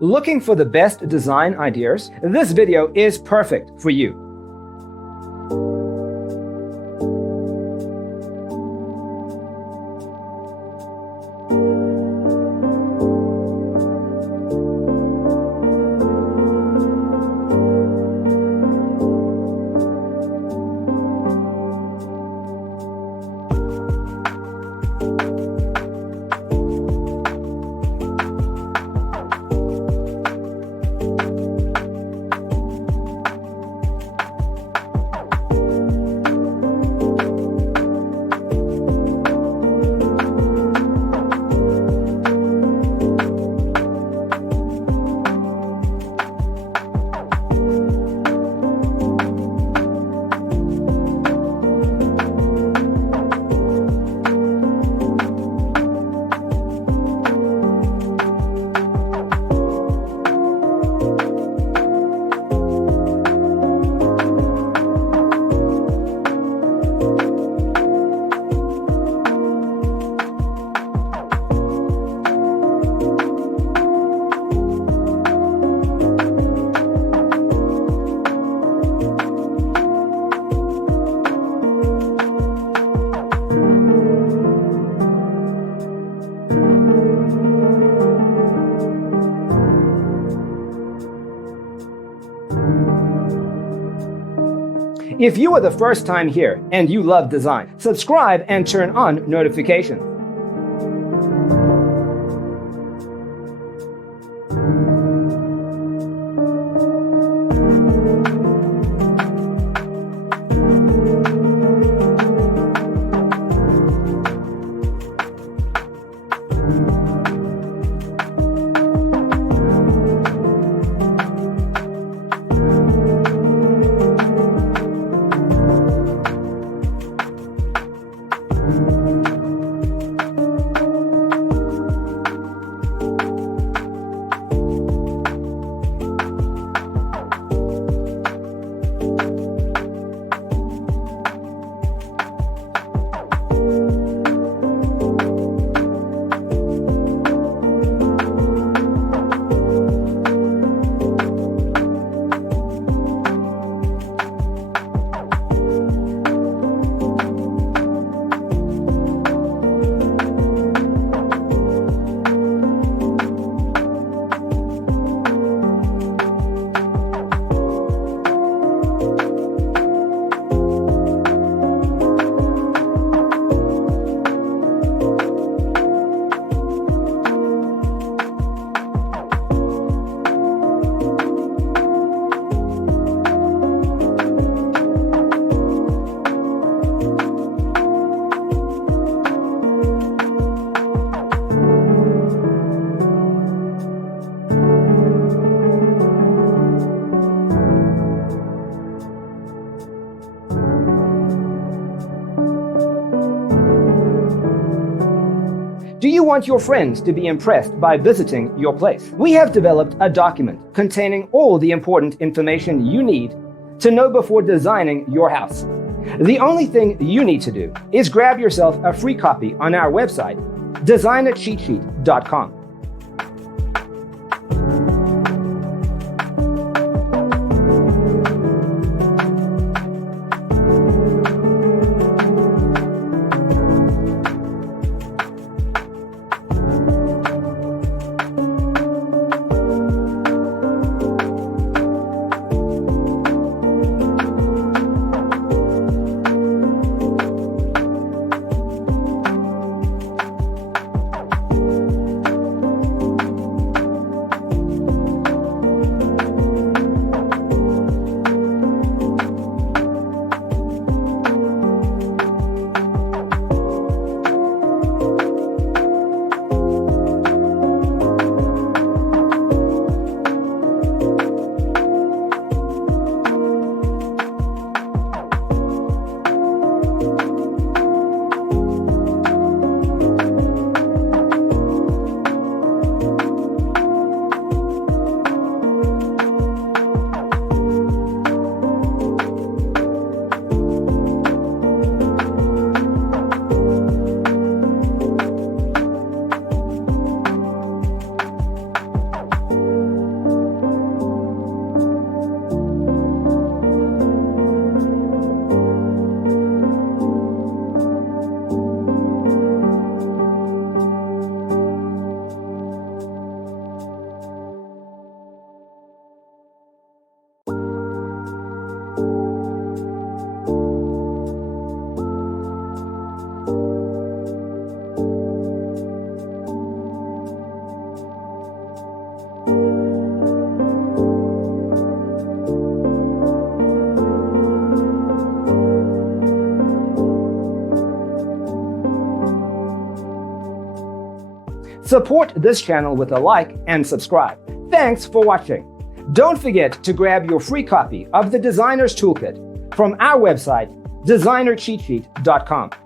Looking for the best design ideas? This video is perfect for you. If you are the first time here and you love design, subscribe and turn on notifications. Do you want your friends to be impressed by visiting your place? We have developed a document containing all the important information you need to know before designing your house. The only thing you need to do is grab yourself a free copy on our website, designacheatsheet.com. Support this channel with a like and subscribe. Thanks for watching. Don't forget to grab your free copy of the Designer's Toolkit from our website, designercheatsheet.com.